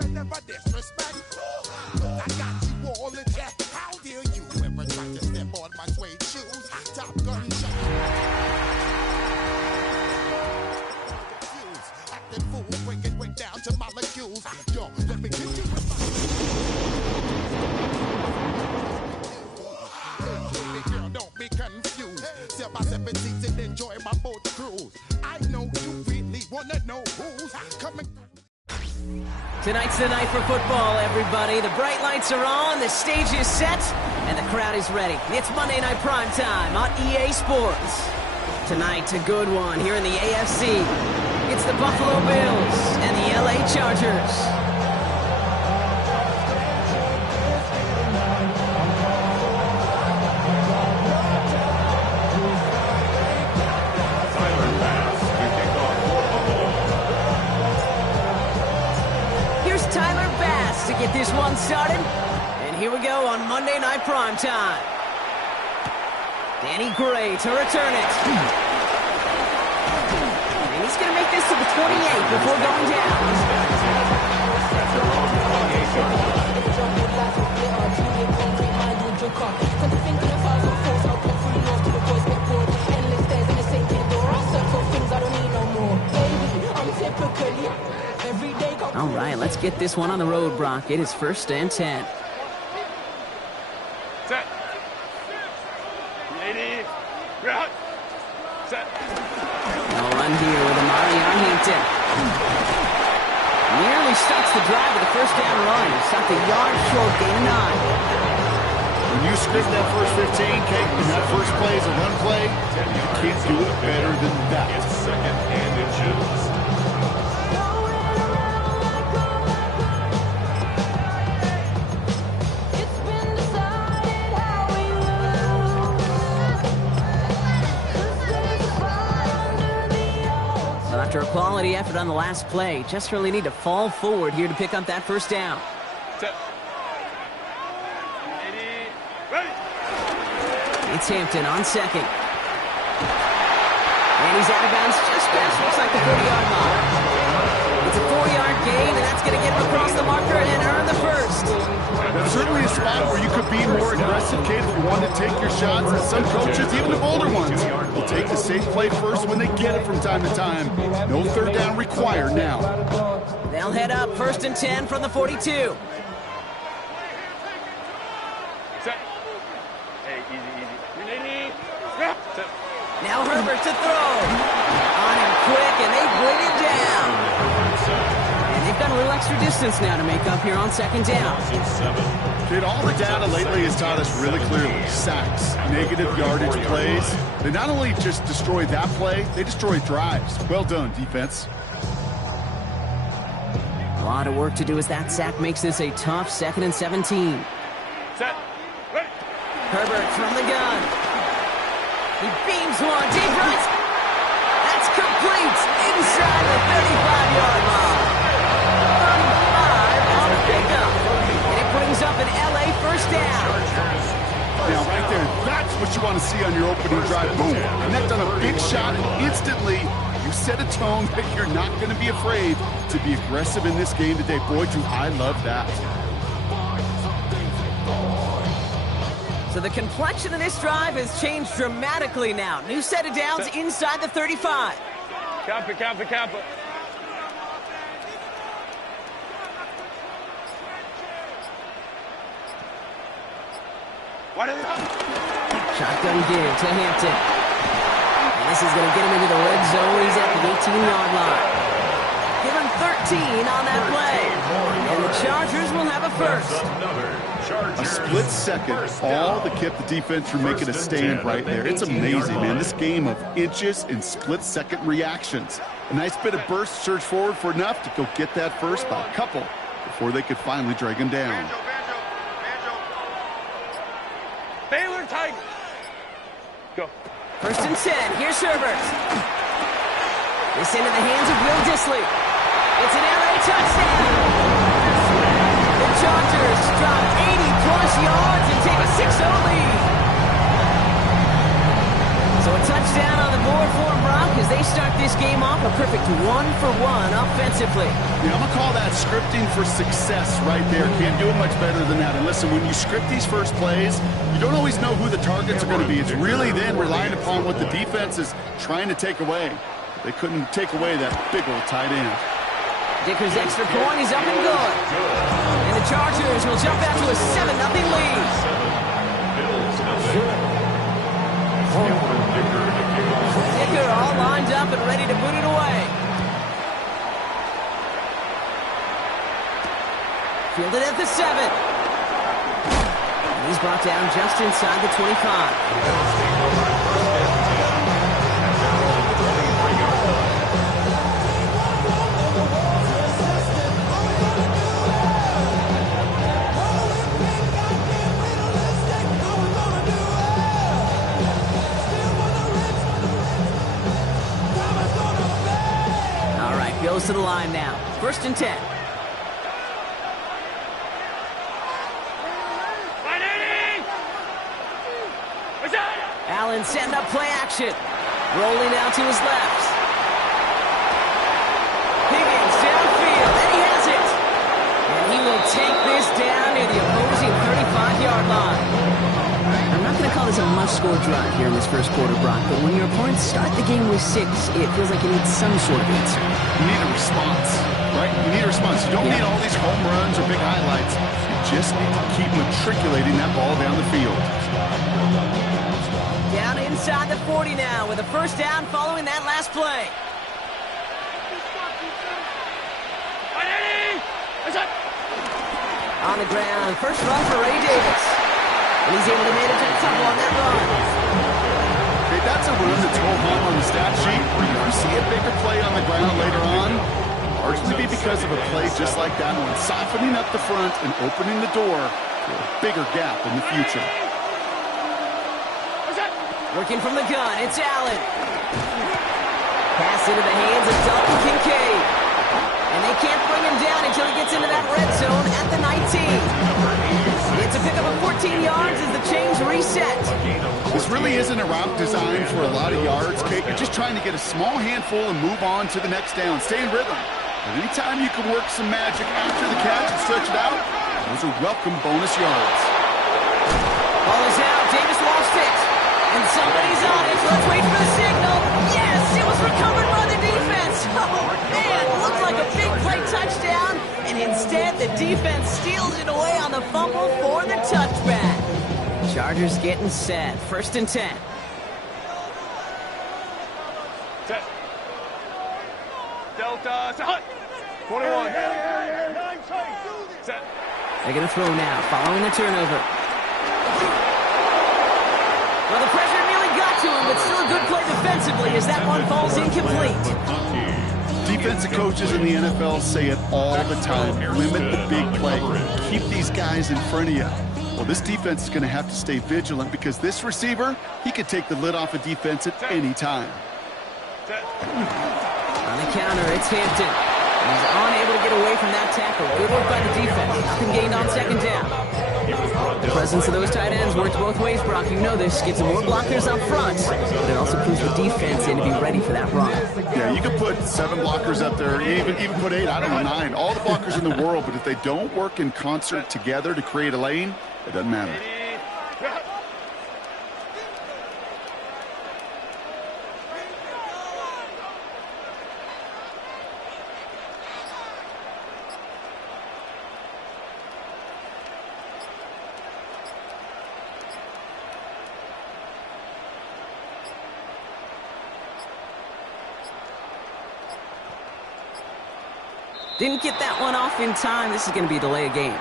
and never disrespect. I got you all in check. How dare you ever try to step on my suede shoes? Top gun shot. Acting fool, breaking way down to molecules. Yo, let me get you with my girl, don't be confused. Sell my 7 seats and enjoy my boat cruise. I know you really wanna know who's coming. Tonight's the night for football, everybody. The bright lights are on, the stage is set, and the crowd is ready. It's Monday Night Primetime on EA Sports. Tonight, a good one here in the AFC. It's the Buffalo Bills and the LA Chargers. Get this one started, and here we go on Monday Night Primetime. Danny Gray to return it. And he's going to make this to the 28 before going down. All right, let's get this one on the road, Brock. It is 1st and 10. Set. Ready. Route. Set. No run here with Amari Arlington. Nearly starts the drive with a first down run. Stopped a yard short, gain of 9. When you script that first 15, Kate, and that first play is a run play, you can't do it better than that. It's 2nd and inches. After a quality effort on the last play, just really need to fall forward here to pick up that first down. Set. Ready. It's Hampton on 2nd. And he's out of bounds just past, looks like the 40-yard line. It's a 4-yard gain, and that's going to get him across the marker and earn the first. That's certainly a spot where you could be more aggressive, Kate, if you want to take your shots. And some coaches, even the older ones, will take the safe play first when they get it from time to time. No 3rd down required now. They'll head up 1st and 10 from the 42. Set. Hey, easy. Ready. Set. Now Herbert to throw. On him quick, and they bring him down. And they've got a little extra distance now to make up here on 2nd down. Kate, all the data lately has taught us really clearly. Sacks, negative yardage plays. They not only just destroy that play, they destroy drives. Well done, defense. A lot of work to do as that sack makes this a tough 2nd and 17. Set. Ready. Herbert from the gun. He beams one deep right. That's complete inside the 35-yard line. 35 on the pickup. And it brings up an LA first down. Now, right there, that's what you want to see on your opening drive. Boom. Connect on a big shot, and instantly you set a tone that you're not going to be afraid to be aggressive in this game today. Boy, do I love that. So the complexion of this drive has changed dramatically now. New set of downs inside the 35. Count it. What is it? Shotgun give to Hampton. And this is going to get him into the red zone. He's at the 18-yard line. Give him 13 on that play. And the Chargers will have a first. A split second, all that kept the defense from making a stand right there. It's amazing, man. This game of inches and split-second reactions. A nice bit of burst, surge forward for enough to go get that first by a couple before they could finally drag him down. Baylor Tigers. Go. 1st and 10. Here's Herbert. This into the hands of Will Dissly. It's an LA touchdown. The Chargers drop 80-plus yards and take a 6-0 lead. So So a touchdown on the board for Brock as they start this game off a perfect 1-for-1 offensively. Yeah, I'm going to call that scripting for success right there. Can't do it much better than that. And listen, when you script these first plays, you don't always know who the targets are going to be. It's really then relying upon what the defense is trying to take away. They couldn't take away that big old tight end. Dicker's extra point is up and good. And the Chargers will jump out to a 7-0 lead. Dicker all lined up and ready to put it away. Fielded at the 7. And he's brought down just inside the 25. Goes to the line now. 1st and 10. Allen setting up play action. Rolling out to his left. Higgins downfield, and he has it. And he will take this down near the opposing 35-yard line. I'm not going to call this a must-score drive here in this first quarter, Brock, but when your opponents start the game with 6, it feels like you need some sort of answer. You need a response, right? You need a response. You don't need all these home runs or big highlights. You just need to keep matriculating that ball down the field. Down inside the 40 now with a 1st down following that last play. On the ground, first run for Ray Davis. And he's able to manage that couple on that run. Okay, that's a run that's rolled home on the stat sheet. If you see a bigger play on the ground later on, largely be because of a play just like that one, softening up the front and opening the door for a bigger gap in the future. Working from the gun, it's Allen. Pass into the hands of Dalton Kincaid. And they can't bring him down until he gets into that red zone at the 19. It's a pickup of 14 yards as the chains reset. This really isn't a route designed for a lot of yards, Kate. You're just trying to get a small handful and move on to the next down. Stay in rhythm. But anytime you can work some magic after the catch and stretch it out, those are welcome bonus yards. Ball is out. Davis lost it. And somebody's on it. Let's wait for the signal. Yes, it was recovered by the defense. Oh, man, looked like a big play touchdown. And instead, the defense steals it away on the fumble for the touchback. Chargers getting set. 1st and 10. Set. Delta, set. 21. Set. They're going to throw now, following the turnover. Well, the pressure nearly got to him, but still a good play defensively as that one falls incomplete. Defensive coaches in the NFL say it all the time. Limit the big play. Keep these guys in front of you. Well, this defense is going to have to stay vigilant because this receiver, he could take the lid off a defense at any time. On the counter, it's Hampton. He's unable to get away from that tackle. Good work by the defense. Nothing gained on 2nd down. The presence of those tight ends works both ways, Brock. You know this. Gets more blockers up front, but it also puts the defense in to be ready for that run. Yeah, you could put 7 blockers up there, even put 8, I don't know, 9. All the blockers in the world, but if they don't work in concert together to create a lane, it doesn't matter. Didn't get that one off in time. This is going to be a delay of game.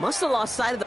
Must have lost sight of the...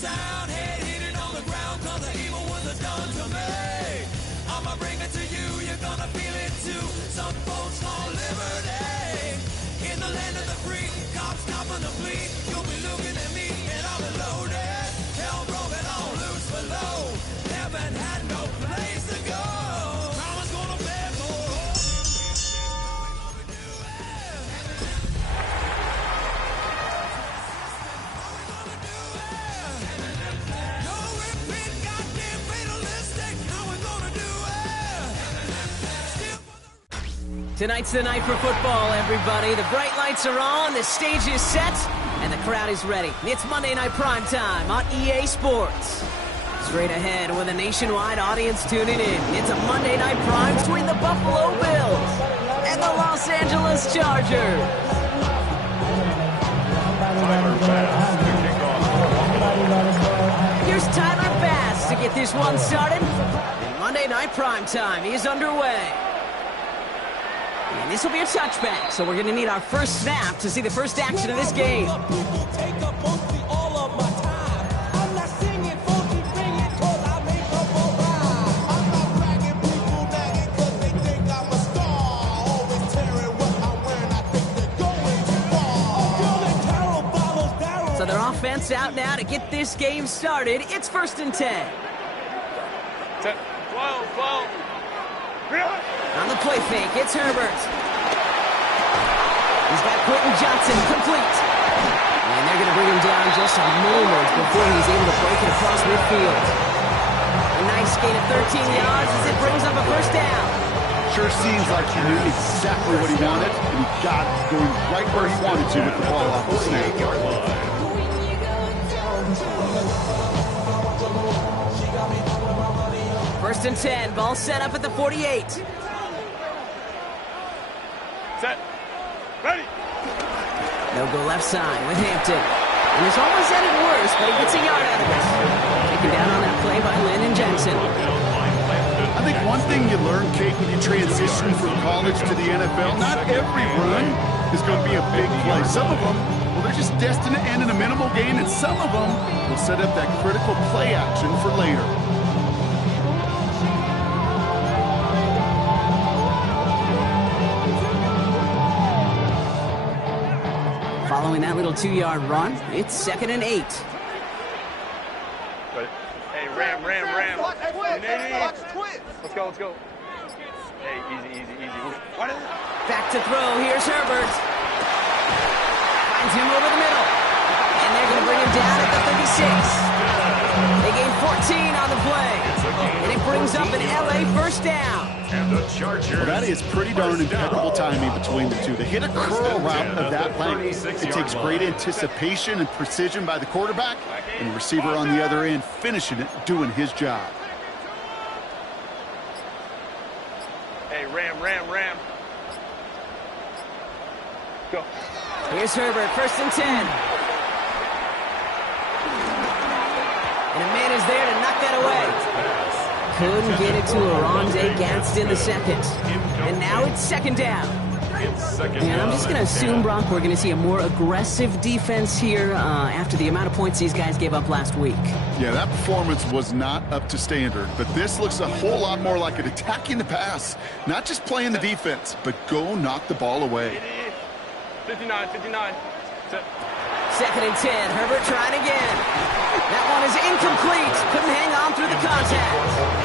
sound, head hitting on the ground, cause the evil was done to me. I'ma bring it to you, you're gonna feel it too. Some folks want liberty. In the land of the free, cops copping the plea. You'll be looking at me and I'll be loaded. Hell broken all loose below. Heaven had no place to go. Mama's gonna beg for Tonight's the night for football, everybody. The bright lights are on, the stage is set, and the crowd is ready. It's Monday Night Prime Time on EA Sports. Straight ahead with a nationwide audience tuning in. It's a Monday Night Prime between the Buffalo Bills and the Los Angeles Chargers. Here's Tyler Bass to get this one started. And Monday Night Prime Time is underway. And this will be a touchback, so we're going to need our first snap to see the first action of this game. So their offense out now to get this game started. It's 1st and 10. 10, 12, 12. On the play fake, it's Herbert. He's got Quentin Johnson complete. And they're going to bring him down just a moment before he's able to break it across midfield. A nice gain of 13 yards as it brings up a first down. Sure seems like he knew exactly what he wanted, and he got it going right where he wanted to with the ball off the snap. 1st and 10, ball set up at the 48. Set. Ready. No go left side with Hampton. And it's almost ended worse, but he gets a yard out of it. Taken down on that play by Landon Jackson. I think one thing you learn, Kate, when you transition from college to the NFL, not every run is going to be a big play. Some of them, well, they're just destined to end in a minimal gain, and some of them will set up that critical play action for later. Following that little 2-yard run, it's 2nd and 8. Ready. Hey, ram. Let's go. Hey, easy. Back to throw, here's Herbert. Finds him over the middle. And they're going to bring him down at the 36. They gain 14 on the play. And it brings up an LA first down. And the Chargers. Well, that is pretty darn impeccable timing between the two. To hit a curl route of that length, it takes great anticipation and precision by the quarterback, and the receiver on the other end finishing it, doing his job. Hey, ram. Go. Here's Herbert, 1st and 10. And a man is there to knock that away. Couldn't get it to Arondé Gadsden the second. And now it's 2nd down. And I'm just going to assume, Brock, we're going to see a more aggressive defense here after the amount of points these guys gave up last week. Yeah, that performance was not up to standard, but this looks a whole lot more like it attacking the pass. Not just playing the defense, but go knock the ball away. 59. Set. 2nd and 10, Herbert trying again. That one is incomplete. Couldn't hang on through the contact.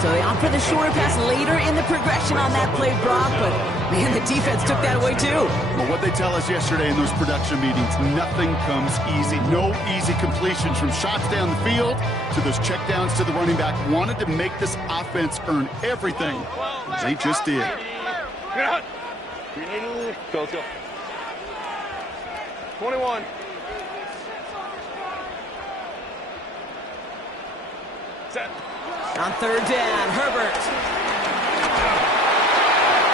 So they opt for the shorter pass later in the progression on that play, Brock, but man, the defense took that away too. Well, what they tell us yesterday in those production meetings, nothing comes easy. No easy completions from shots down the field to those checkdowns to the running back. Wanted to make this offense earn everything. They just did. Go, let's go. 21. Set. On 3rd down, Herbert.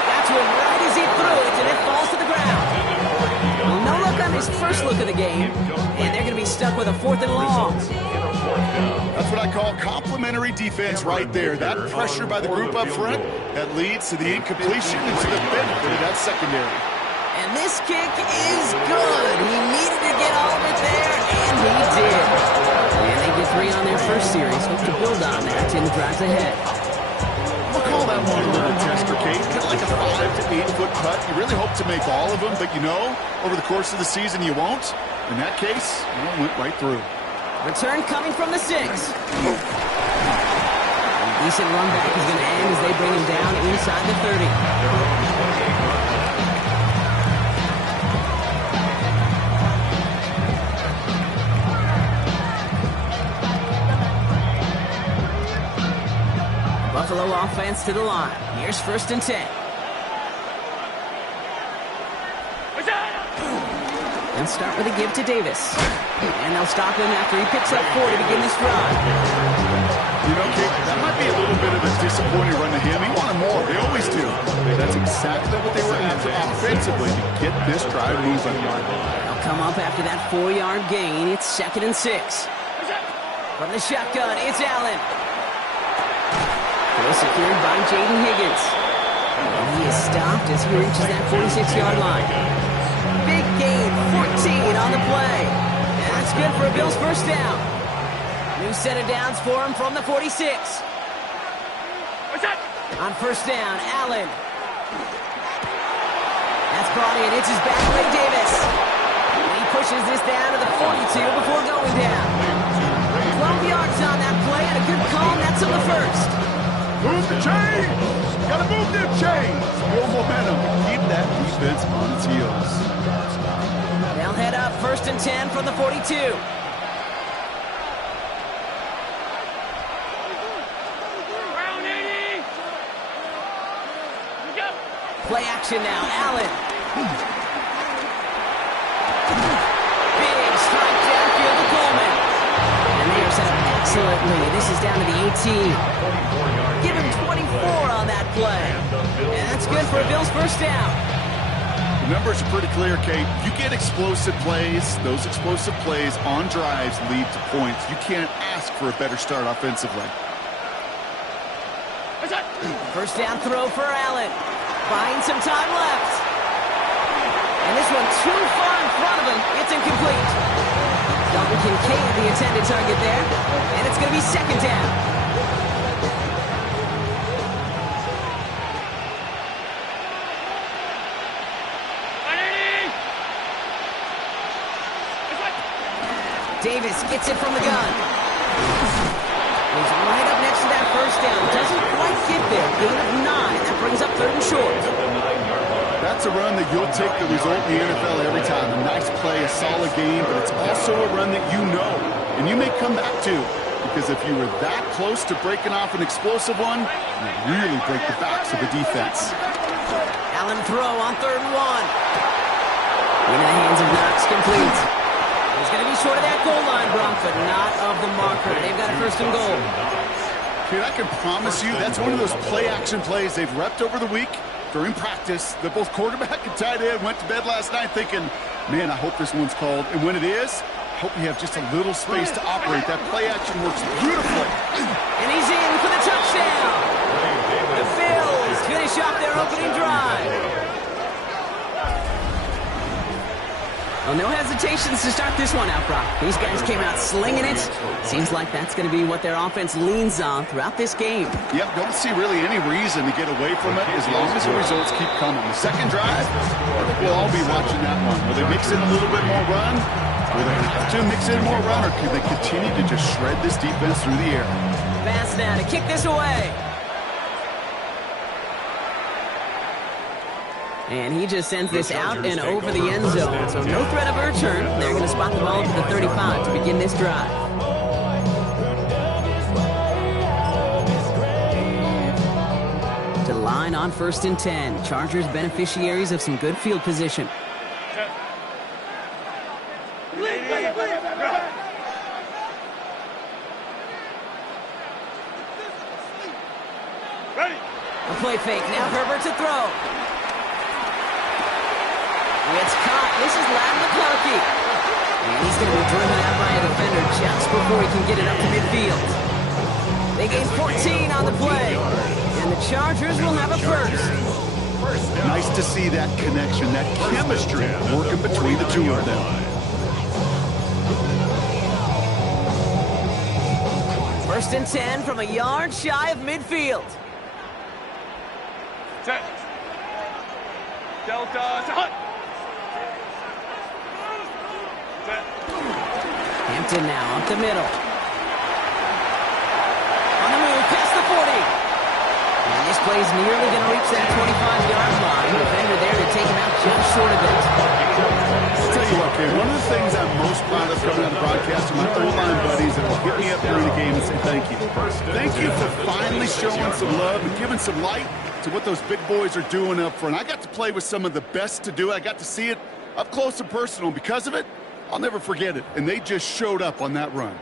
Got to him right as he threw it, and it falls to the ground. Well, no look on his first look of the game, and they're going to be stuck with a 4th and long. That's what I call complimentary defense right there. That pressure by the group up front, that leads to the incompletion and to the benefit of that secondary. And this kick is good. He needed to get all of it there, and he did. first series. Hope to build on that in the drives ahead. We'll call that one a little tester, Kate. Kind of like a 5 to 8 foot putt. You really hope to make all of them, but you know, over the course of the season, you won't. In that case, it went right through. Return coming from the 6. A decent run back is going to end as they bring him down inside the 30. Buffalo offense to the line. Here's 1st and 10. They'll start with a give to Davis. And they'll stop him after he picks up 4 to begin this drive. You know, Kate, that might be a little bit of a disappointing run to him. He wanted more. They always do. That's exactly what they were after offensively to get this drive moving. They'll come up after that 4-yard gain. It's 2nd and 6. From the shotgun, it's Allen. Throw secured by Jaden Higgins. And he is stopped as he reaches that 46-yard line. Big gain, 14 on the play. And that's good for a Bills first down. New set of downs for him from the 46. On 1st down, Allen. That's brought in. It's his back leg, Davis. And he pushes this down to the 42 before going down. 12 yards on that play and a good call. That's on the 1st. Move the chains! Gotta move them chains! Build momentum. Keep that defense on its heels. They'll head up 1st and 10 from the 42. Play action now, Allen. Big strike downfield to Coleman. And they are set up excellently. This is down to the 18. Give him 24 on that play. And that's good for a Bills first down. The numbers are pretty clear, Kate. You get explosive plays. Those explosive plays on drives lead to points. You can't ask for a better start offensively. First down throw for Allen. Buying some time left. And this one too far in front of him. It's incomplete. Dalton Kincaid, the intended target there. And it's going to be 2nd down. Davis gets it from the gun. He's right up next to that first down. Doesn't quite get there. Gain of 9. That brings up 3rd and short. That's a run that you'll take the result in the NFL every time. A nice play, a solid game, but it's also a run that you know and you may come back to. Because if you were that close to breaking off an explosive one, you really break the backs of the defense. Allen throw on 3rd and 1. Into the hands of Knox, complete. He's going to be short of that goal line, Bronk, but not of the marker. They've got a 1st and goal. Dude, I can promise you that's one of those play-action plays they've repped over the week during practice. That both quarterback and tight end went to bed last night thinking, man, I hope this one's called. And when it is, I hope we have just a little space to operate. That play-action works beautifully. And he's in for the touchdown. The Bills finish off their opening drive. Well, no hesitations to start this one out, Brock. These guys came out slinging it. Seems like that's going to be what their offense leans on throughout this game. Yep, don't see really any reason to get away from it as long as the results keep coming. The second drive, I think we'll all be watching that one. Will they mix in a little bit more run? Will they have to mix in more run, or can they continue to just shred this defense through the air? Pass now to kick this away. And he just sends this out and over the end zone. So no threat of a return. They're going to spot the ball to the 35 to begin this drive. To the line on 1st and 10. Chargers beneficiaries of some good field position. A play fake. Now Herbert to throw. It's caught. This is Ladd McConkey. And he's going to be driven out by a defender just before he can get it up to midfield. They gain 14 on the play. And the Chargers will have a 1st. Nice to see that connection, that chemistry working between the two of them. First and 10 from a yard shy of midfield. Set. Delta. Set. Set. Hampton now up the middle. On the move, past the 40. And this play's nearly going to reach that 25-yard line. Defender there to take him out just short of it. I'll tell you what, Kate, one of the things I'm most proud of coming out of the broadcast are my O-line buddies that will hit me up during the game and say thank you. Thank you for finally showing some love and giving some light to what those big boys are doing up front. I got to play with some of the best to do it. I got to see it up close and personal. Because of it, I'll never forget it. And they just showed up on that run.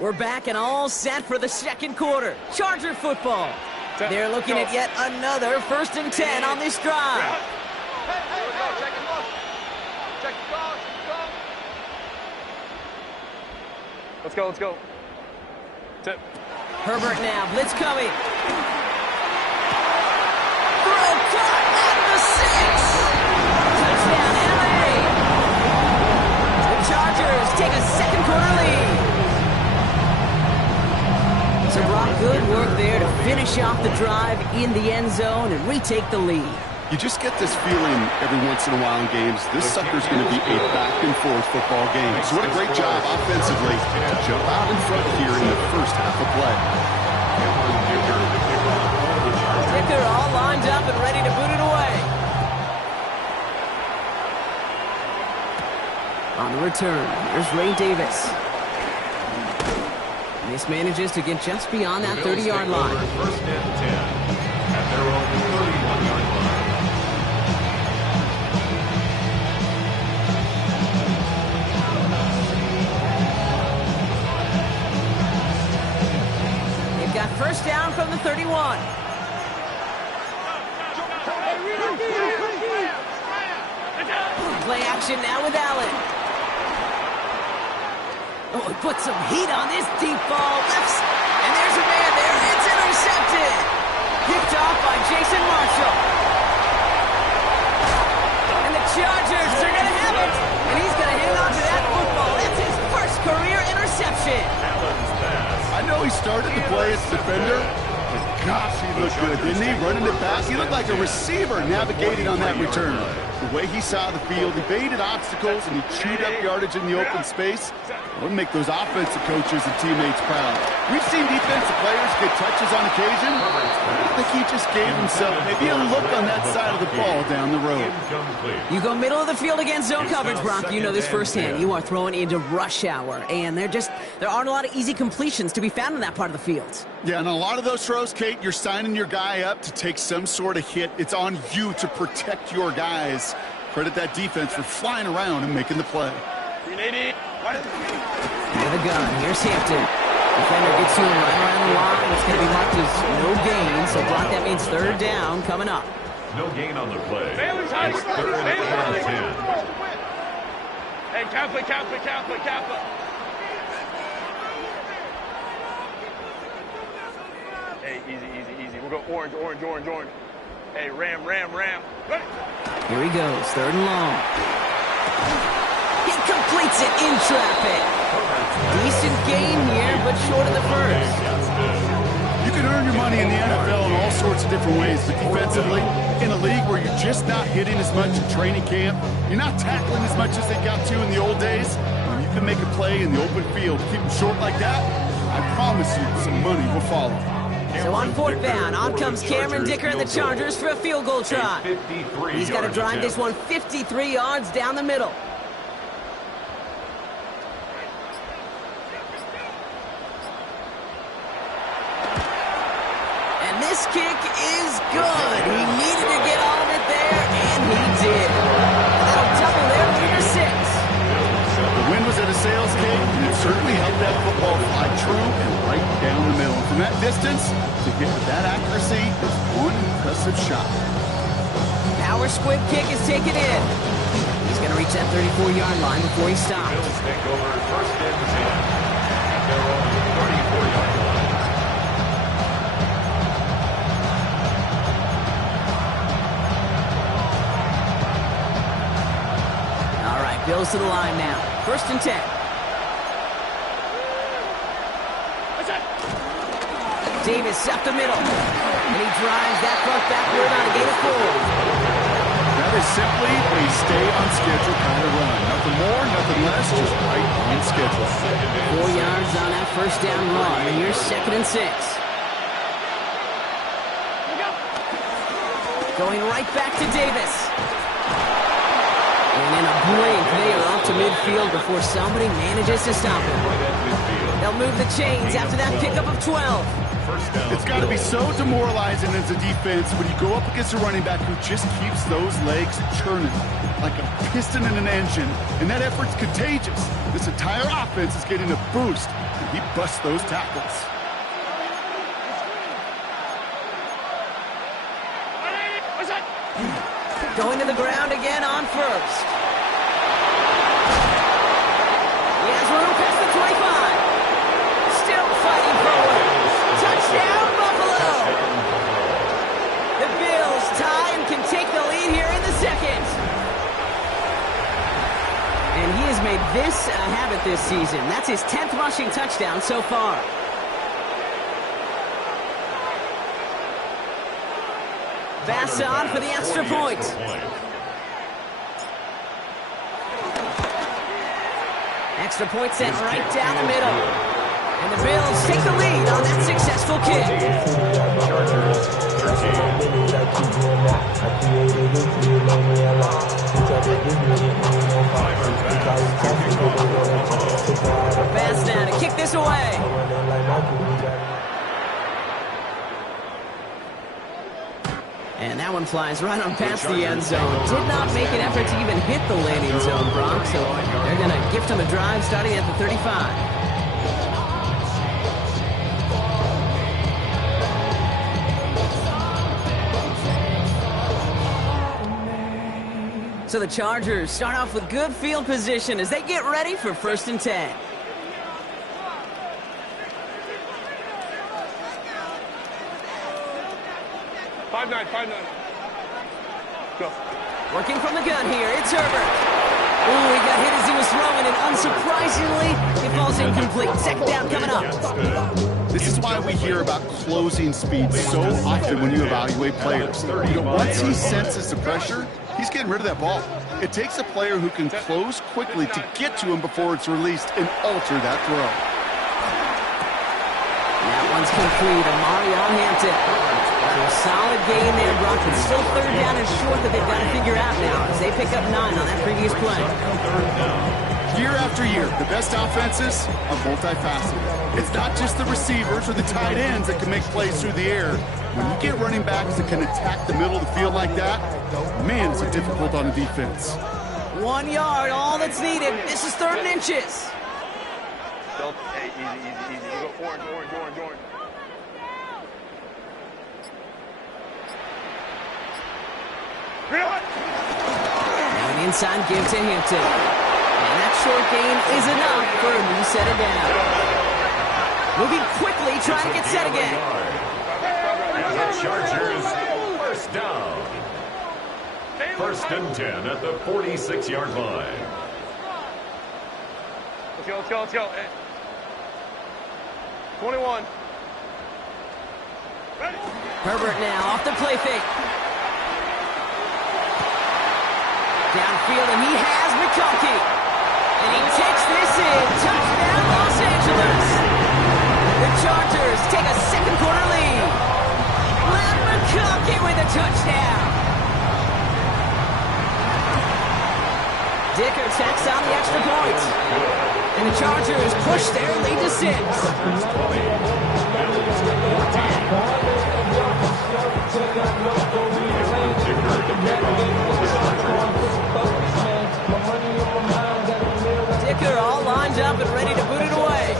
We're back and all set for the second quarter. Charger football. They're looking at yet another first and 10 on this drive. Let's go, let's go. Tip. Herbert now, blitz coming. Throw caught at the 6. Touchdown, LA. The Chargers take a second quarter lead. So Brock, good work there to finish off the drive in the end zone and retake the lead. You just get this feeling every once in a while in games. This sucker's going to be a back-and-forth football game. So what a great job offensively to jump out in front here in the first half of play. Dicker all lined up and ready to boot it away. On the return, here's Ray Davis. This manages to get just beyond that 30-yard line. First and 10 at their own 31-yard line. They've got first down from the 31. Play action now with Allen. Oh, he put some heat on this deep ball. Left, and there's a man there. It's intercepted. Picked off by Jason Marshall. And the Chargers are going to have it. And he's going to hang on to that football. That's his first career interception. I know he started to play as defender, but gosh, he looked good, didn't he? Running it back, he looked like a receiver navigating on that return. The way he saw the field, he baited obstacles, and he chewed up yardage in the open space. It would make those offensive coaches and teammates proud. We've seen defensive players get touches on occasion. I think he just gave himself maybe a look on that side of the ball down the road. You go middle of the field against zone coverage, Brock. You know this firsthand. You are throwing into rush hour, and there aren't a lot of easy completions to be found in that part of the field. Yeah, and a lot of those throws, Kate, you're signing your guy up to take some sort of hit. It's on you to protect your guys. Credit that defense for flying around and making the play. Out of the gun, here's Hampton. Defender gets to him right around the line. It's going to be marked as no gain, so Brock, that means third down coming up. No gain on the play. It's third and 10. Hey, Kappa. Hey, easy. We'll go orange. Hey, ram. Ready? Here he goes, third and long. He completes it in traffic. Decent gain here, but short of the first. You can earn your money in the NFL in all sorts of different ways, but defensively, in a league where you're just not hitting as much in training camp, you're not tackling as much as they got to in the old days, when you can make a play in the open field, keep them short like that, I promise you some money will follow. So on fourth down, on comes Cameron Dicker and the Chargers for a field goal try. He's got to drive this one 53 yards down the middle. And this kick is good. He needed to get all of it there, and he did. That'll double their lead to 6. The wind was at a sales game, and it certainly helped that football fly true and right down the middle. From that distance, to get with that accuracy is one impressive shot. Power squib kick is taken in. He's going to reach that 34-yard line before he stops. Bills take over first and 10 at their own 34-yard line. goes to the line now. 1st and 10. Davis up the middle. And he drives that puck backward on a gain of 4. That is simply a stay-on-schedule kind of run. Nothing more, nothing less, just right on schedule. 4 yards on that 1st down run. And here's 2nd and 6. Going right back to Davis. And in a blink, they are up to midfield before somebody manages to stop him. They'll move the chains after that pickup of 12. It's got to be so demoralizing as a defense when you go up against a running back who just keeps those legs churning like a piston in an engine, and that effort's contagious. This entire offense is getting a boost, and he busts those tackles. Going to the ground again on 1st. He has room past the 25. Still fighting forward. Touchdown, Buffalo! The Bills tie and can take the lead here in the 2nd. And he has made this a habit this season. That's his 10th rushing touchdown so far. Bass on for the extra point. Extra point sent right down the middle. And the Bills take the lead on that successful kick. Bass now to kick this away. And that one flies right on past the end zone. Did not make an effort to even hit the landing zone, Brock. So they're going to gift him a drive starting at the 35. So the Chargers start off with good field position as they get ready for 1st and 10. Go. Working from the gun here, it's Herbert. Ooh, he got hit as he was throwing, and unsurprisingly, it falls incomplete. 2nd down coming up. This is why we hear about closing speed so often when you evaluate players. Once he senses the pressure, he's getting rid of that ball. It takes a player who can close quickly to get to him before it's released and alter that throw. That one's complete. Amari on Hampton. So a solid gain there, Brock. It's still 3rd down and short that they've got to figure out now as they pick up 9 on that previous play. Year after year, the best offenses are multifaceted. It's not just the receivers or the tight ends that can make plays through the air. When you get running backs that can attack the middle of the field like that, man, is it difficult on a defense. 1 yard, all that's needed. This is 3rd and inches. Hey, easy. We go orange. Now an inside give to Hampton. And that short gain is enough for a new set of down. Moving quickly, trying to get set again. And the Chargers, 1st down. 1st and 10 at the 46-yard line. Let's go. Hey. 21. Ready. Herbert now off the play fake. Downfield, and he has McConkey. And he takes this in. Touchdown, Los Angeles. The Chargers take a 2nd quarter lead. Matt McConkey with a touchdown. Dicker tacks on the extra point. And the Chargers push their lead to 6. Dicker all lined up and ready to boot it away.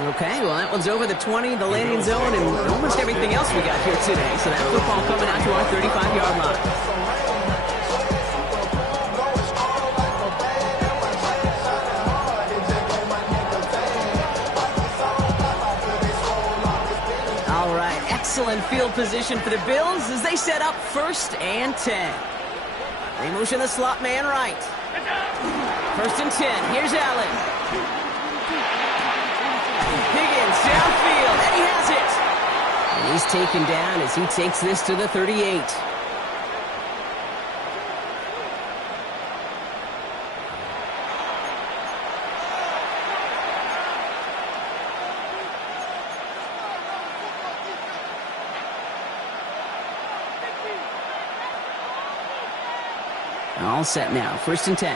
Okay, well that one's over the 20, the landing zone, and almost everything else we got here today. So that football coming out to our 35-yard line. excellent field position for the Bills as they set up 1st and 10. They motion the slot man right. 1st and 10. Here's Allen. Higgins downfield, and he has it. And he's taken down as he takes this to the 38. All set now. 1st and 10.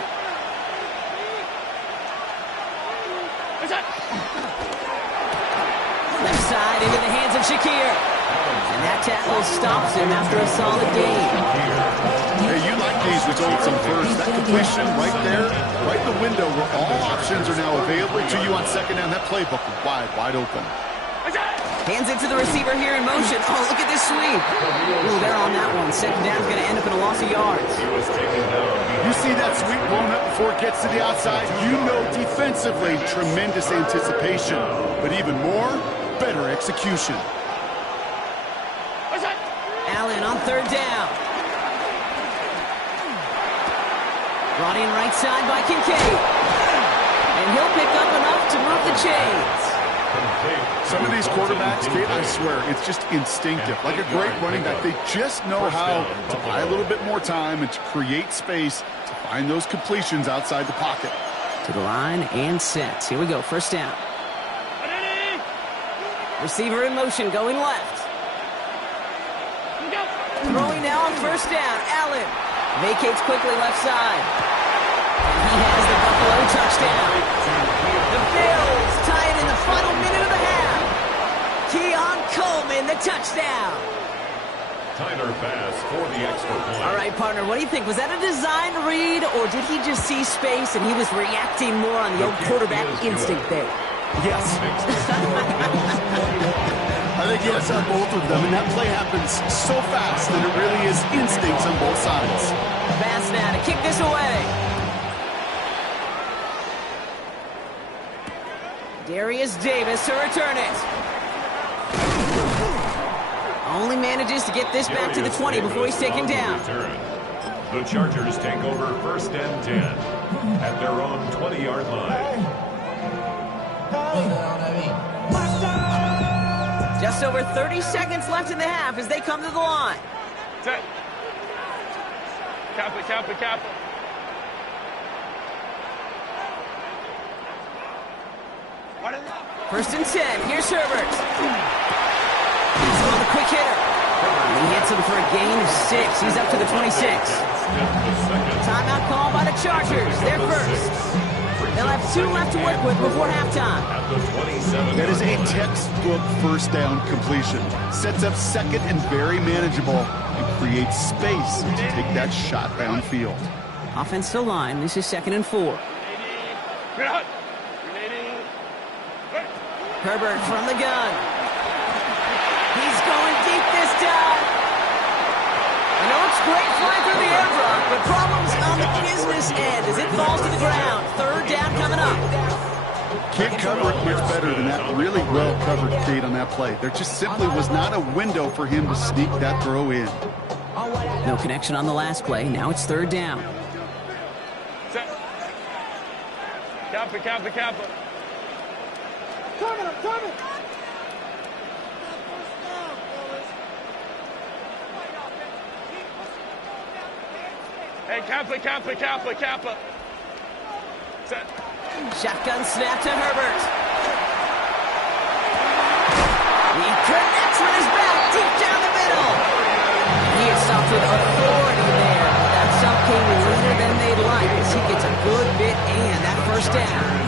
Left side into the hands of Shakir. And that tackle stops him after a solid gain. Hey, you like these results on first. That completion right there, right in the window where all options are now available to you on 2nd down. That playbook is wide open. Hands it to the receiver here in motion. Oh, look at this sweep. Ooh, they're on that one. 2nd down's going to end up in a loss of yards. You see that sweep blown up before it gets to the outside. You know defensively, tremendous anticipation. But even more, better execution. Allen on 3rd down. Brought in right side by Kincaid. And he'll pick up enough to move the chains. Some of these quarterbacks, Kate, I swear, it's just instinctive. Like a great running back, they just know how to buy a little bit more time and to create space to find those completions outside the pocket. To the line and set. Here we go. 1st down. Receiver in motion going left. Throwing now on 1st down. Allen vacates quickly left side. And he has the Buffalo touchdown. The Bills tie it in the final minute of the half. Keon Coleman, the touchdown. Tyler pass for the extra point. All right, partner, what do you think? Was that a design read, or did he just see space and he was reacting more on the old quarterback instinct there? Yes. I think yes on both of them, and that play happens so fast that it really is instincts on both sides. Pass now to kick this away. Darius Davis to return it. Only manages to get this back to the 20 before he's taken down. The Chargers take over 1st and 10 at their own 20-yard line. Just over 30 seconds left in the half as they come to the line. Cap it. 1st and 10. Here's Herbert. He's on the quick hitter. And he hits him for a gain of 6. He's up to the 26. Timeout call by the Chargers. They're first. They'll have 2 left to work with before halftime. That is a textbook 1st down completion. Sets up 2nd and very manageable and creates space to take that shot downfield. Offensive line. This is 2nd and 4. Herbert from the gun. He's going deep this time. You know, it's great flying through the air drop, but problems on the business end as it falls to the ground. 3rd down coming up. Can't cover it much better than that really well-covered Kate on that play. There just simply was not a window for him to sneak that throw in. No connection on the last play. Now it's 3rd down. Cap it. I'm coming. Hey, cap it. Set. Shotgun snap to Herbert. He connects with his back deep down the middle. He is stopped with authority there. That stop came later than they'd like as he gets a good bit and that 1st down.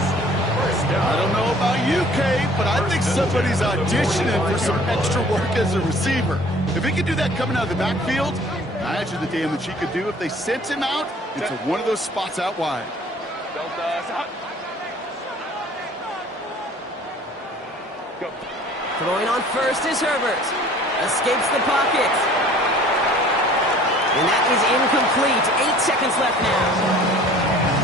I don't know about you, Kate, but I think somebody's auditioning for some extra work as a receiver. If he could do that coming out of the backfield, imagine the damage he could do if they sent him out into one of those spots out wide. Go. Throwing on 1st is Herbert. Escapes the pocket. And that is incomplete. 8 seconds left now.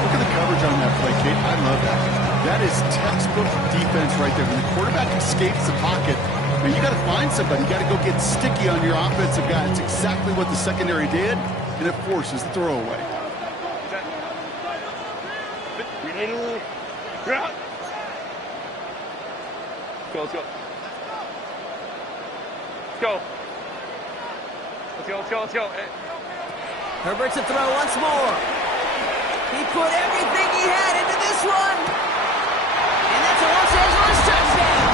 Look at the coverage on that play, Kate. I love that. That is textbook defense right there. When the quarterback escapes the pocket, And you got to find somebody. You got to go get sticky on your offensive guy. It's exactly what the secondary did, and it forces the throwaway. Let's go. Herbert to throw once more. He put everything he had into this one. And that's a Los Angeles touchdown.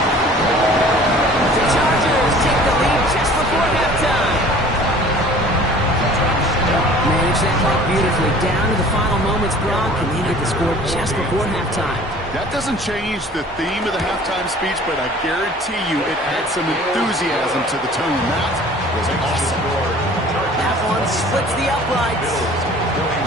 The Chargers take the lead just before halftime. Manage that clock beautifully down to the final moments, Brock, and they get the score just before halftime. That doesn't change the theme of the halftime speech, but I guarantee you it adds some enthusiasm to the tone. That was awesome. That one splits the uprights.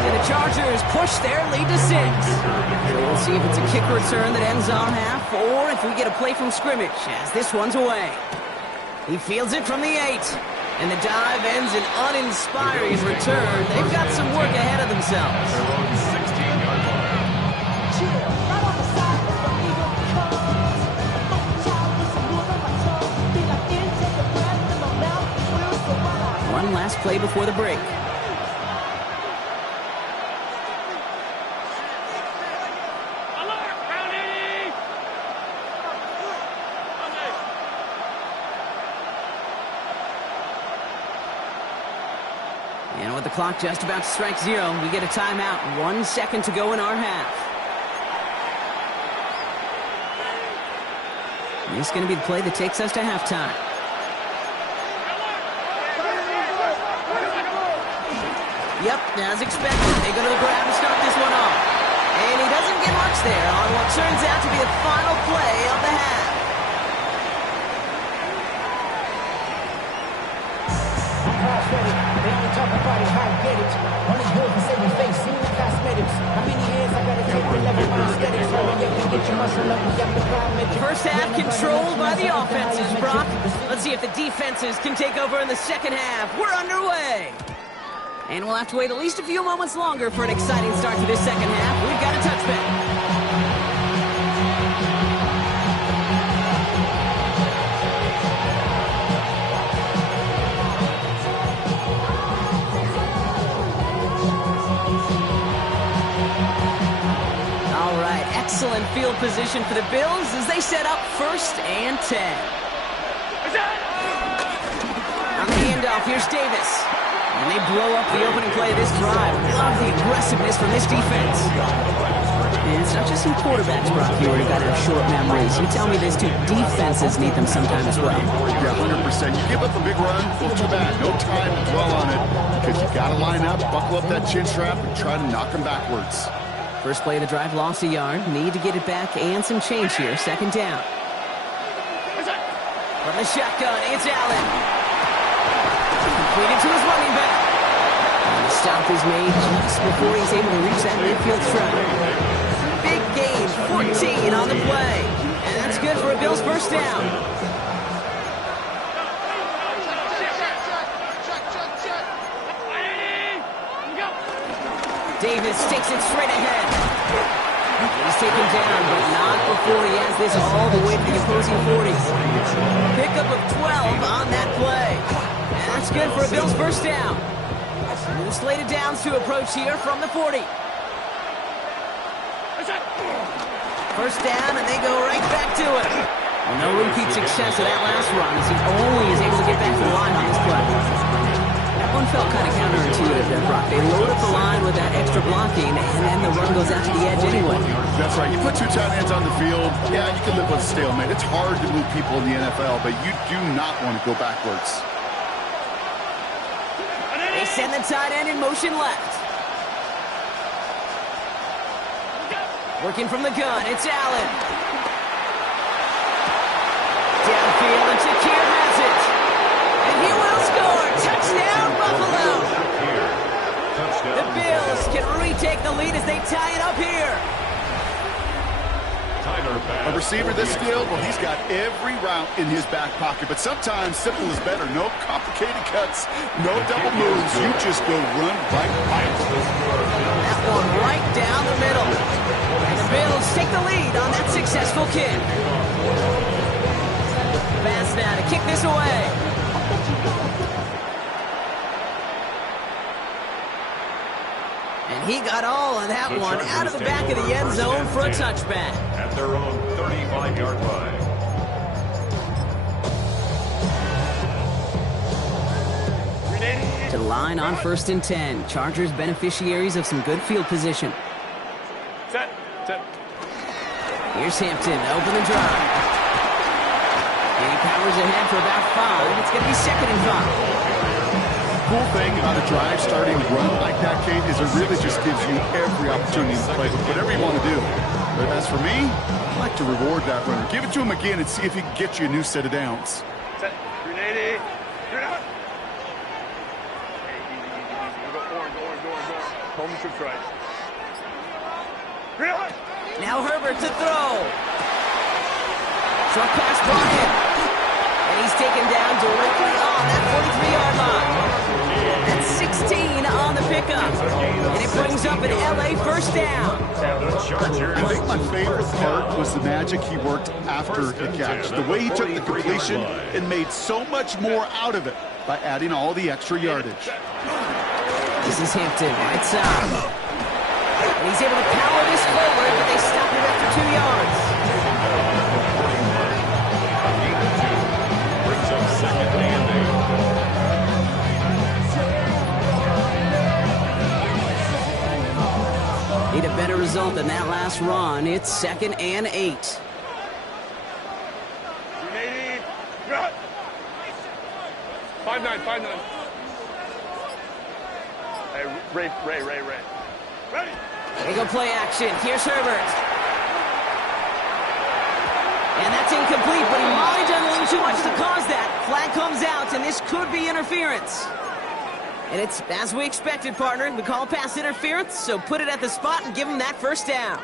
And the Chargers push their lead to 6. So we'll see if it's a kick return that ends our half, or if we get a play from scrimmage, as this one's away. He fields it from the 8. And the dive ends an uninspiring return. They've got some work ahead of themselves. Their own 16-yard line. One last play before the break. And with the clock just about to strike 0, we get a timeout. 1 second to go in our half. And this is going to be the play that takes us to halftime. Yep, as expected, they go to the grab and start this one off. And he doesn't get much there on what turns out to be the final play of the half. They only talk about it, how to get it. Only good for saving face, see the cosmetics. How many hands I gotta take to level my aesthetics? Hurry up and get your muscle up, we got the climate. First half controlled by the offenses, Brock. Let's see if the defenses can take over in the second half. We're underway. And we'll have to wait at least a few moments longer for an exciting start to this second half. We've got a touchback. Excellent field position for the Bills as they set up 1st and 10. On the handoff, here's Davis. And they blow up the opening play of this drive. Love the aggressiveness from this defense. And it's not just some quarterbacks, Brock, here who got to have short memories. You tell me this too, defenses need them sometime as well. Yeah, 100%. You give up a big run, well, too bad. No time to dwell on it because you got to line up, buckle up that chin strap, and try to knock them backwards. First play of the drive, lost a yard. Need to get it back and some change here. Second down. From the shotgun, it's Allen. Completed to his running back. And the stop is made just before he's able to reach that midfield stride. Big gain, 14 on the play. And that's good for a Bills first down. Davis takes it straight ahead. He's taken down, but not before he has this all the way to the opposing 40. Pickup of 12 on that play. And that's good for a Bills first down. New slated downs to approach here from the 40. First down, and they go right back to it. Well, no repeat success of that last run as he only is able to get back to the line on this play. That one felt kind of counterintuitive there, Brock. They load up the line with that extra blocking, and then the run goes out to the edge anyway. That's right. You put 2 tight ends on the field, yeah, you can live with a stalemate. It's hard to move people in the NFL, but you do not want to go backwards. They send the tight end in motion left. Working from the gun, it's Allen. Downfield, and Shakir has it. And he will score. Touchdown, Buffalo. The Bills can retake the lead as they tie it up here. A receiver this skilled, well, he's got every route in his back pocket, but sometimes simple is better. No complicated cuts, no double moves. You just go run right by it. That one right down the middle. And the Bills take the lead on that successful kick. Pass now to kick He got all of that The one Chargers out of the take back of the over end first zone and for a 10 touchback. At their own 35-yard line. To the line on 1st and 10. Chargers beneficiaries of some good field position. Set. Here's Hampton, open the drive. And he powers ahead for about 5. It's going to be 2nd and 5. Cool thing about a drive starting to run like that, Kate, is it really just gives you every opportunity to play with whatever you want to do. But as for me, I like to reward that runner. Give it to him again and see if he can get you a new set of downs. Set. 380. Turn out. Hey, easy. We go orange. Home trips right. Turn out. Now Herbert to throw. Short pass brought in. And he's taken down directly on that 43-yard line. That's 16 on the pickup. And it brings up an LA first down. I think my favorite part was the magic he worked after the catch. The way he took the completion and made so much more out of it by adding all the extra yardage. This is Hampton, right side. And he's able to power this forward, but they stop him after 2 yards. Brings up 2nd and 8. Need a better result than that last run. It's 2nd and 8. 380. Run. 5-9. Hey, Ray. Ready. They go play action. Here's Herbert. And that's incomplete, but he might have done a little too much to cause that. Flag comes out, and this could be interference. And it's as we expected, partner. We call pass interference, so put it at the spot and give him that first down.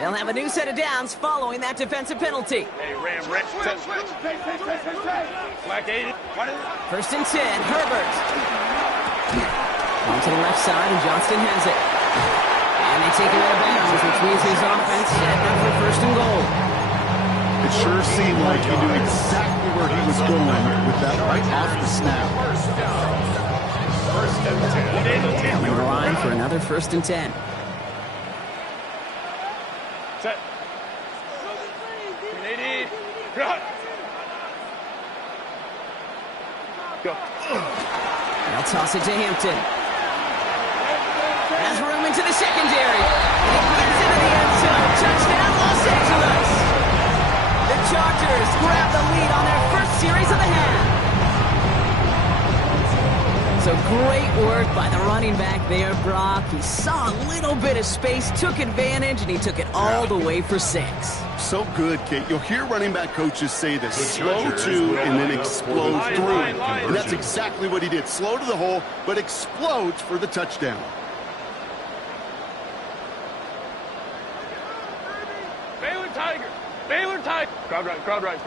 They'll have a new set of downs following that defensive penalty. Hey, Ram. Black 80. 1st and 10, Herbert. On to the left side, and Johnston has it. And they take him out of bounds, which means his offense set up for 1st and goal. It sure seemed like he knew exactly where he was going with that right off the snap. 1st and 10. On the line for another 1st and 10. Set. 380. Run. Go. They'll toss it to Hampton. Has room into the secondary. He gets into the end zone. Touchdown, Los Angeles. The Chargers grab the lead on their first series of the half. So great work by the running back there, Brock. He saw a little bit of space, took advantage, and he took it all the way for 6. So good, Kate. You'll hear running back coaches say this: slow to and then explode through. And that's exactly what he did. Slow to the hole, but explodes for the touchdown. Baylor Tiger. Crowd right.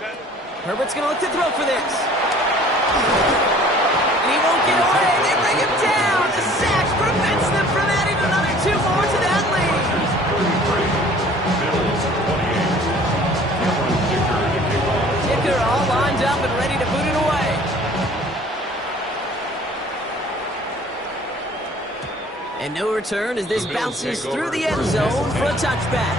Set. Herbert's going to look to throw for this. And he won't get away. They bring him down. The sack prevents them from adding another 2 more to that lead. Kicker all lined up and ready to boot it away. And no return as this bounces through the end zone for a touchback.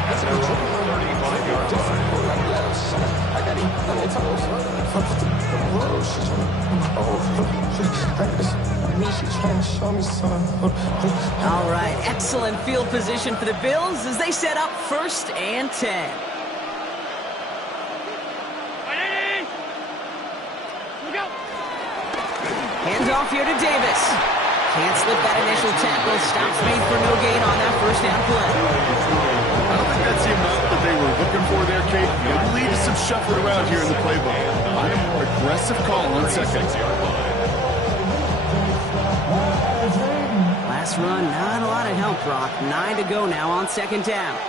All right, excellent field position for the Bills as they set up 1st and 10. Hands off here to Davis. Can't slip that initial tackle. Stops made for no gain on that first down play. I don't think that's the amount that they were looking for there, Kate. I believe some shuffling around here in the playbook. Find a more aggressive call on 2nd. Last run, not a lot of help, Brock. 9 to go now on 2nd down.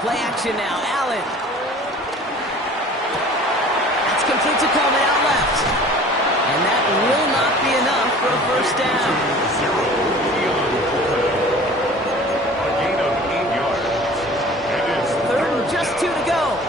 Play action now, Allen. That's complete to Coleman out left. And that will not be enough for a first down. A gain of 8 yards. And it's 3rd and just 2 to go.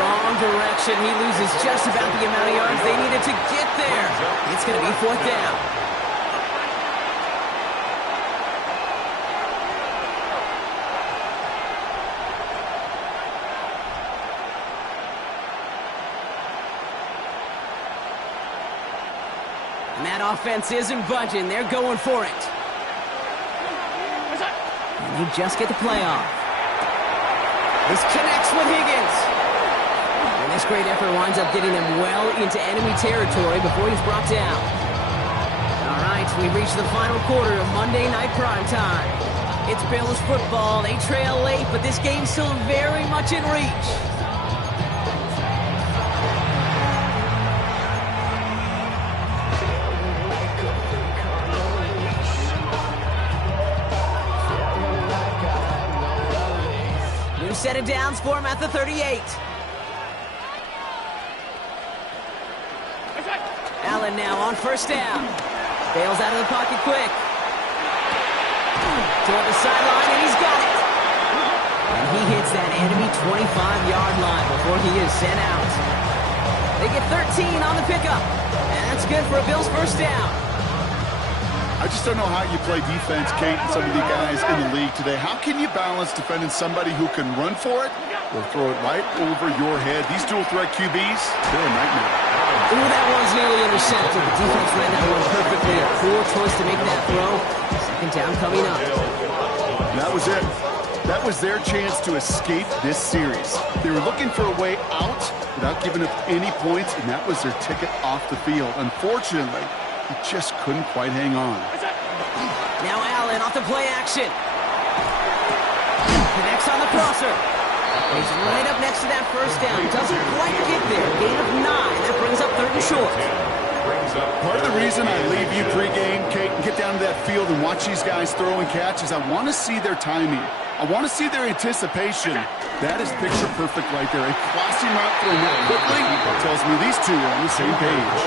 wrong direction. He loses just about the amount of yards they needed to get there. It's going to be 4th down. And that offense isn't budging. They're going for it. And they just get the play off. This connects with Higgins. And this great effort winds up getting them well into enemy territory before he's brought down. All right, we've reached the final quarter of Monday Night Primetime. It's Bills football. They trail late, but this game's still very much in reach. Set it downs for him at the 38. Allen now on 1st down. Bails out of the pocket quick. Toward the sideline, and he's got it. And he hits that enemy 25-yard line before he is sent out. They get 13 on the pickup. And that's good for a Bills 1st down. I just don't know how you play defense, Kate, and some of the guys in the league today. How can you balance defending somebody who can run for it or throw it right over your head? These dual-threat QBs, they're a nightmare. Ooh, that one's nearly intercepted. The defense ran that one perfectly. A poor choice to make that throw. 2nd down coming up. That was it. That was their chance to escape this series. They were looking for a way out without giving up any points, and that was their ticket off the field. Unfortunately, he just couldn't quite hang on. Now Allen off the play action. Connects on the crosser. He's right up next to that 1st down. Doesn't quite get there. Gain of 9. That brings up 3rd and short. Part of the reason I leave you pregame, Kate, and get down to that field and watch these guys throw and catch is I want to see their timing. I want to see their anticipation. That is picture perfect right there. A crossing route thrown that quickly tells me these two are on the same page.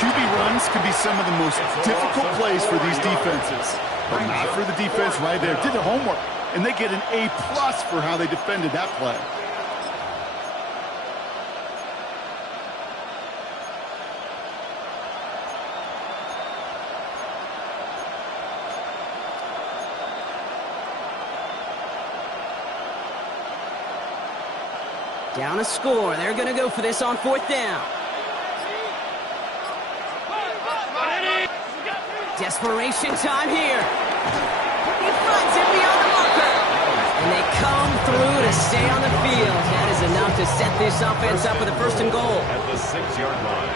QB runs can be some of the most difficult plays for these defenses, but not for the defense right there. Did their homework, and they get an A+ for how they defended that play. Down a score. They're going to go for this on 4th down. Desperation time here. He finds it beyond the marker. And they come through to stay on the field. That is enough to set this offense up with a 1st and goal. At the 6-yard line.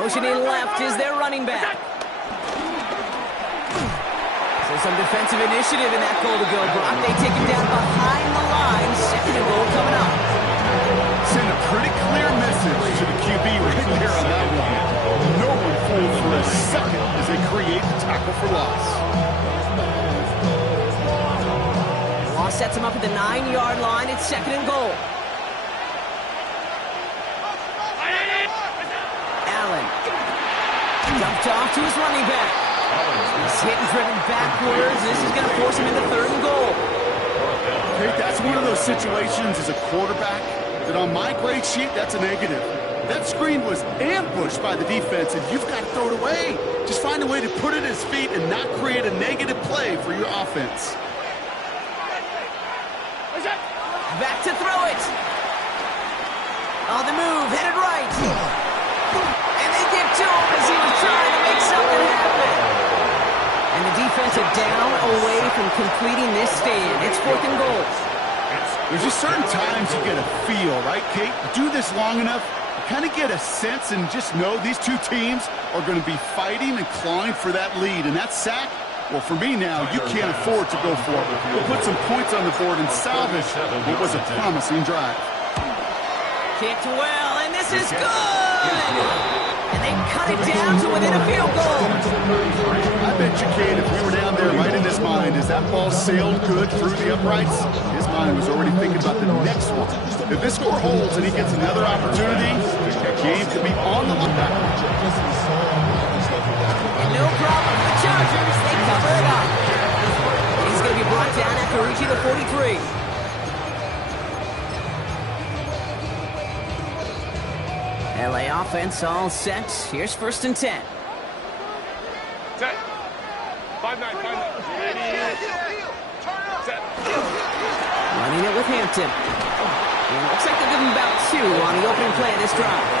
Motioning left is their running back. So some defensive initiative in that goal-to-go block. They take him down behind the line. 2nd and goal coming up. Send a pretty clear message to the QB right there on that one. No one fooled for a second as they create the tackle for loss. Loss sets him up at the 9-yard line. It's 2nd and goal. Allen dumped off to his running back. He's hit and driven backwards. This is going to force him into 3rd and goal. Okay, that's one of those situations as a quarterback that on my grade sheet, that's a negative. That screen was ambushed by the defense, and you've got to throw it away. Just find a way to put it at his feet and not create a negative play for your offense. Back to throw it. On the move, headed right. And they give to him as he was trying to make something happen. And the defense are down away from completing this stand. It's 4th and goal. There's just certain times you get a feel, right, Kate? Do this long enough, you kind of get a sense and just know these two teams are going to be fighting and clawing for that lead. And that sack, well, for me now, you can't afford to go for it. We'll put some points on the board and salvage what was a promising drive. Kicked well, and this is good! And they cut it down to within a field goal. I bet you, Kate, if we were down there right in his mind, as that ball sailed good through the uprights, his mind was already thinking about the next one. If this score holds and he gets another opportunity, that game could be on the line. And no problem for the Chargers. They cover it up. He's going to be after reaching the 43. LA offense all set. Here's 1st and 10. Set. 5-9, 5-9. Set. Running it with Hampton. And it looks like they'll give him about 2 on the opening play of this drive.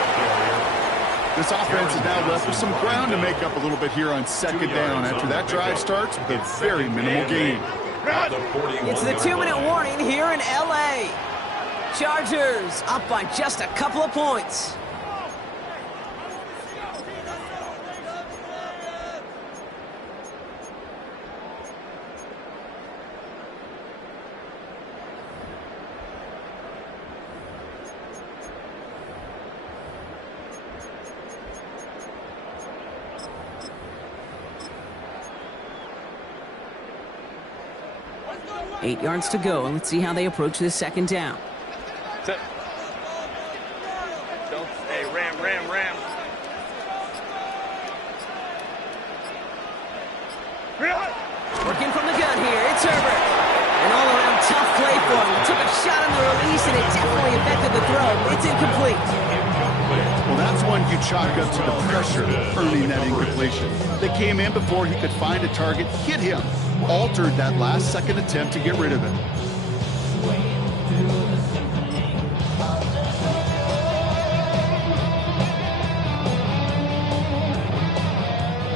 This offense is now left with some ground to make up a little bit here on 2nd down after that drive starts with a very minimal gain. It's the 2-minute warning here in LA. Chargers up by just a couple of points. Eight yards to go, and let's see how they approach this 2nd down. Set. Don't. Hey, ram. Working from the gun here, it's Herbert. An all-around tough play for him. Took a shot on the release, and it definitely affected the throw. It's incomplete. Well, that's one you chalk up to the pressure earning that incompletion. They came in before he could find a target, hit him, altered that last-second attempt to get rid of it.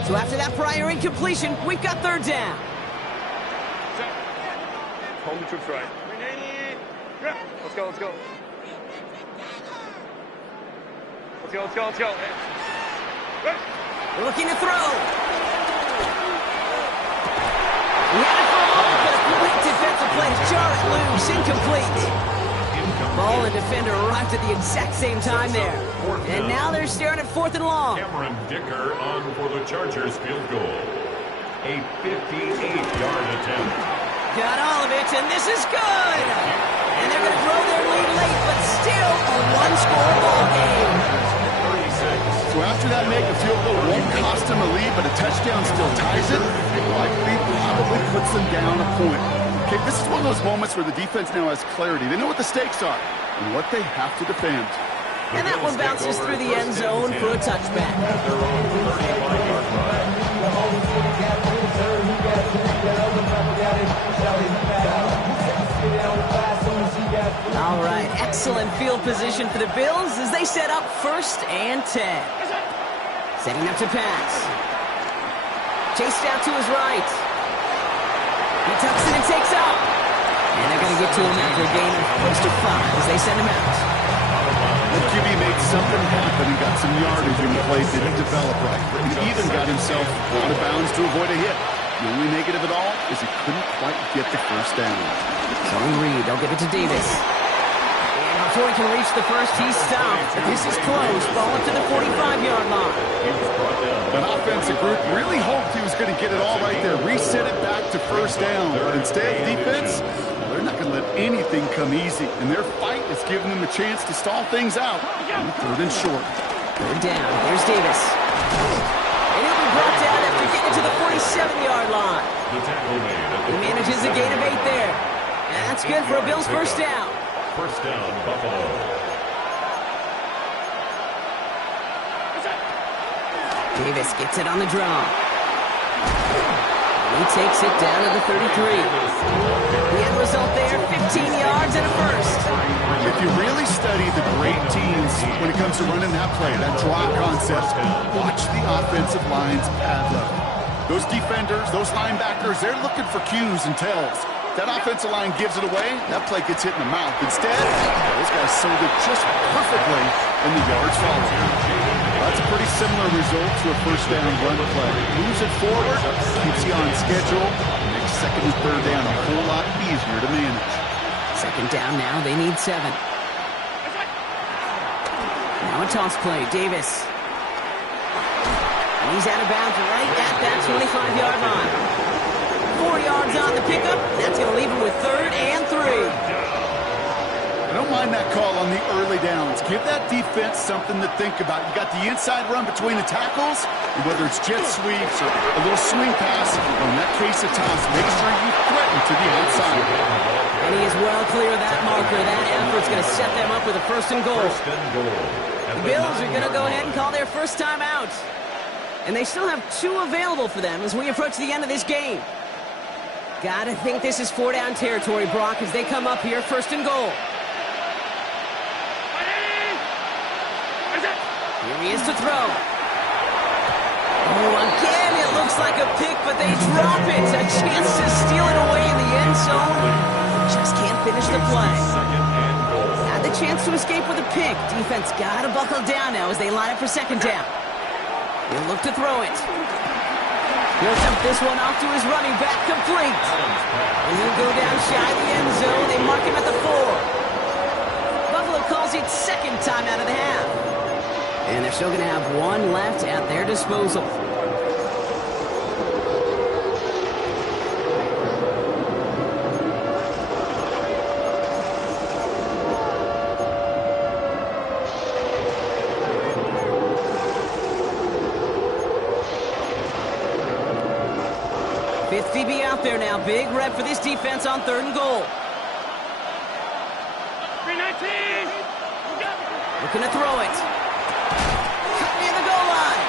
So after that prior incompletion, we've got 3rd down. Set. Home the troops right. Let's go. Let's go. Hey. Looking to throw. He had it for a moment, but a great defensive play to jar it loose. Incomplete. Ball and defender arrived at the exact same time there. And now they're staring at 4th and long. Cameron Dicker on for the Chargers field goal. A 58-yard attempt. Got all of it, and this is good. And they're going to grow their lead late, but still a one-score ball game. So after that make, a field goal won't cost them a lead, but a touchdown still ties it. It likely probably puts them down a point. Okay, this is one of those moments where the defense now has clarity. They know what the stakes are and what they have to defend. And that one bounces through the end zone for a touchback. Their own 35-yard line. All right, excellent field position for the Bills as they set up 1st and 10. Setting up to pass. Chased out to his right. He tucks it and takes off. And they're going to get to him after a gain of close to 5 as they send him out. The QB made something happen and got some yardage in the play that didn't develop right. He even got himself out of bounds to avoid a hit. The only negative at all is he couldn't quite get the 1st down. So Reed, they'll give it to Davis. And before he can reach the 1st, he's stopped. But this is close. Ball up to the 45-yard line. An offensive group really hoped he was going to get it all right there, reset it back to 1st down. But instead, defense, they're not going to let anything come easy. And their fight is giving them a chance to stall things out. 3rd and short. 3rd down. Here's Davis. And he'll be brought down after getting to the 47-yard line. He manages a gain of 8 there. And that's good for a Bills 1st down. 1st down, Buffalo. Davis gets it on the draw. He takes it down to the 33. The end result there, 15 yards and a 1st. If you really study the great teams when it comes to running that play, that draw concept, watch the offensive line's pad level. Those defenders, those linebackers, they're looking for cues and tells. That offensive line gives it away, that play gets hit in the mouth. Instead, those guys sold it just perfectly, and the yards follow. That's a pretty similar result to a 1st down run play. Moves it forward, keeps you on schedule, makes 2nd and 3rd down a whole lot easier to manage. 2nd down now, they need 7. Now a toss play, Davis. And he's out of bounds right at that 25-yard line. 4 yards on the pickup. That's going to leave him with 3rd and 3. I don't mind that call on the early downs. Give that defense something to think about. You got the inside run between the tackles, and whether it's jet sweeps or a little swing pass, or in that case of toss, make sure you threaten to the outside. And he is well clear of that marker. That effort's going to set them up with a first and goal. The Bills are going to go ahead and call their first time out. And they still have 2 available for them as we approach the end of this game. Gotta think this is 4-down territory, Brock, as they come up here, first and goal. Here he is to throw. Oh, again, it looks like a pick, but they drop it. A chance to steal it away in the end zone. Just can't finish the play. Had the chance to escape with a pick. Defense gotta buckle down now as they line up for second down. He'll look to throw it. He'll dump this one off to his running back, complete. And he'll go down shy of the end zone. They mark him at the 4. Buffalo calls it second time out of the half. And they're still going to have 1 left at their disposal. Fifth DB out there now. Big rep for this defense on third and goal. 319! Looking to throw it. Cut near the goal line.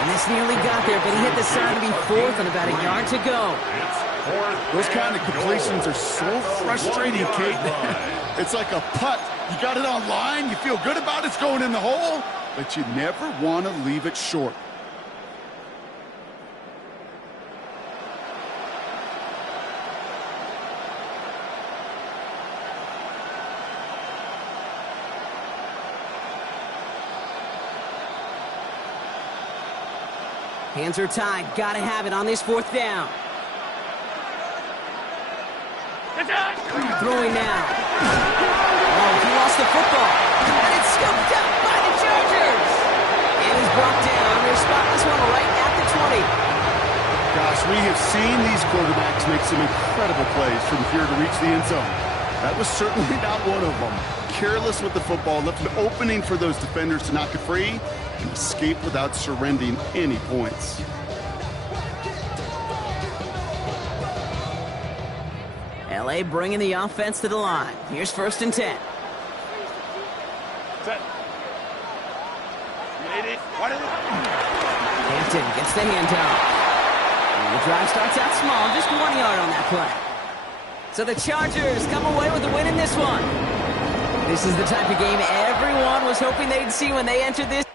And this nearly got there, but he hit the sign to be 4th and about a yard to go. Those kind of completions are so frustrating, Kate. It's like a putt. You got it on line, you feel good about it's going in the hole, but you never want to leave it short. Hands are tied. Gotta have it on this 4th down. Throwing now. Oh, he lost the football. And it's scooped up by the Chargers. And he's brought down. They're spotting this one right at the 20. Gosh, we have seen these quarterbacks make some incredible plays from here to reach the end zone. That was certainly not one of them. Careless with the football, left an opening for those defenders to knock it free and escape without surrendering any points. LA bringing the offense to the line. Here's 1st and 10. Set. Hampton gets the handoff. And the drive starts out small, just 1 yard on that play. So the Chargers come away with the win in this one. This is the type of game everyone was hoping they'd see when they entered this.